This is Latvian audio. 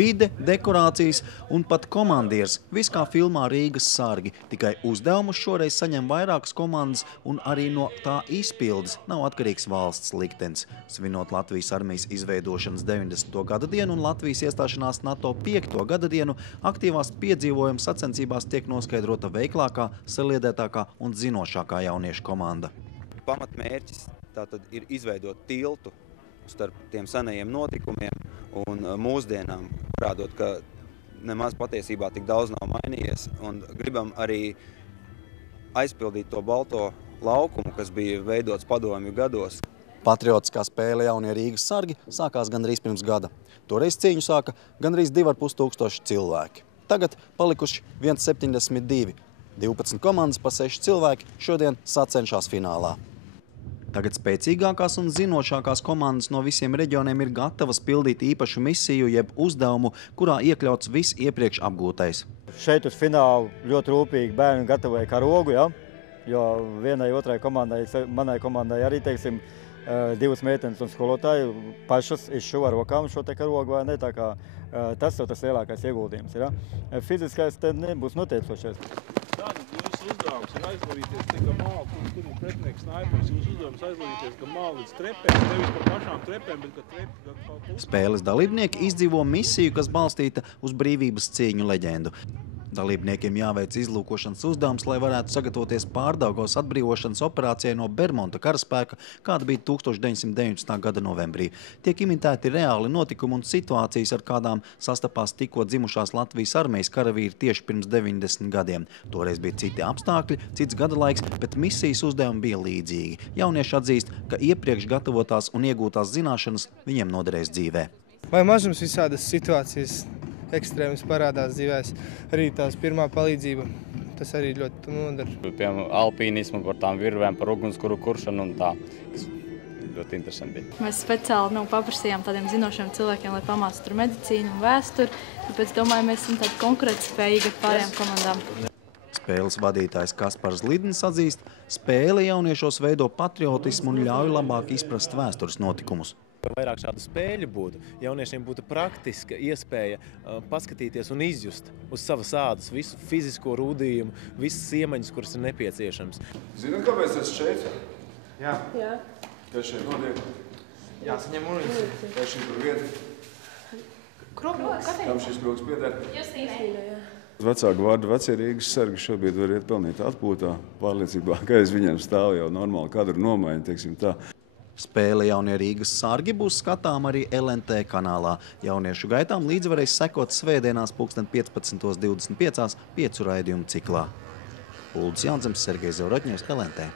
Vide, dekorācijas un pat komandieris. Viss kā filmā Rīgas sargi. Tikai uzdevumus šoreiz saņem vairākas komandas un arī no tā izpildes nav atkarīgs valsts liktenis. Svinot Latvijas armijas izveidošanas 90. gada dienu un Latvijas iestāšanās NATO 5. gada dienu, aktīvās piedzīvojuma sacensībās tiek noskaidrota veiklākā, saliedētākā un zinošākā jauniešu komanda. Pamatmērķis tātad ir izveidot tiltu starp tiem senajiem notikumiem un mūsdienām, parādot, ka nemaz patiesībā tik daudz nav mainījies, un gribam arī aizpildīt to balto laukumu, kas bija veidots padomju gados. Patriotiskā spēle Jaunie Rīgas sargi sākās gandrīz pirms gada. Toreiz cīņu sāka gandrīz 2500 cilvēki. Tagad palikuši 172. 12 komandas pa 6 cilvēki šodien sacenšās finālā. Tagad spēcīgākās un zinošākās komandas no visiem reģioniem ir gatavas pildīt īpašu misiju jeb uzdevumu, kurā iekļauts viss iepriekš apgūtais. Šeit uz finālu ļoti rūpīgi bērni gatavoja karogu, ja? Jo vienai otrai komandai, manai komandai arī, teiksim, divas meitenes un skolotāji pašas izšuva ar rokām šo te karogu, vai ne? Tā kā tas jau tas lielākais ieguldījums ir, ja? Fiziskais te nebūs noteicošais. Jūsu uzdevums ir aizlavīties tika mālu, kur ir pretinieks snaipers. Jūsu uzdevums aizlavīties, ka mālu līdz trepēm, nevis par pašām trepēm, bet ka trepi kaut ko. Spēles dalībnieki izdzīvo misiju, kas balstīta uz brīvības cīņu leģendu. Dalībniekiem jāveic izlūkošanas uzdevums, lai varētu sagatavoties Pārdaugavas atbrīvošanas operācijai no Bermonta karaspēka, kāda bija 1919. gada novembrī. Tiek imitēti reāli notikumi un situācijas, ar kādām sastapās tikko dzimušās Latvijas armijas karavīri tieši pirms 90 gadiem. Toreiz bija citi apstākļi, cits gada laiks, bet misijas uzdevumi bija līdzīgi. Jaunieši atzīst, ka iepriekš gatavotās un iegūtās zināšanas viņiem noderēs dzīvē. Vai mažums visādas situācijas ekstrēmas parādās dzīvēs, arī tās pirmā palīdzība, tas arī ļoti noder. Piemēram, alpīnismu, par tām virvēm, par ugunskura kuršanu un tā, kas ļoti interesanti. Mēs speciāli paprasījām tādiem zinošiem cilvēkiem, lai pamāca tur medicīnu un vēsturi, tāpēc domāju, mēs esam tādi konkurēti spējīgi ar pārējām komandām. Spēles vadītājs Kaspars Lidnis atzīst, spēle jauniešos veido patriotismu un ļauj labāk izprast vēstures notikumus. Vairāk šādu spēļu būtu, jauniešiem būtu praktiska iespēja paskatīties un izjust uz savas ādas visu fizisko rūdījumu, visas iemaņas, kuras ir nepieciešams. Zināt, kāpēc tas šeit? Jā. Kas šeit notiek? Jāsaņem munīcija. Kas šī par vietu? Krogs. Kam šis krogs pieder? Justīnai. Vecāku vārdu vecie Rīgas sargi šobrīd var iet pelnīt atpūtā, pārliecībā, ka aiz viņiem stāv jau normāli kadru nomaiņa, teiksim tā. Spēle Jaunie Rīgas sargi būs skatām arī LNT kanālā. Jauniešu gaitām līdz varēs sekot svētdienās 15:25 5 raidījumu ciklā. Uldis Jaunzems, Sergejs Zaurotņevs, LNT.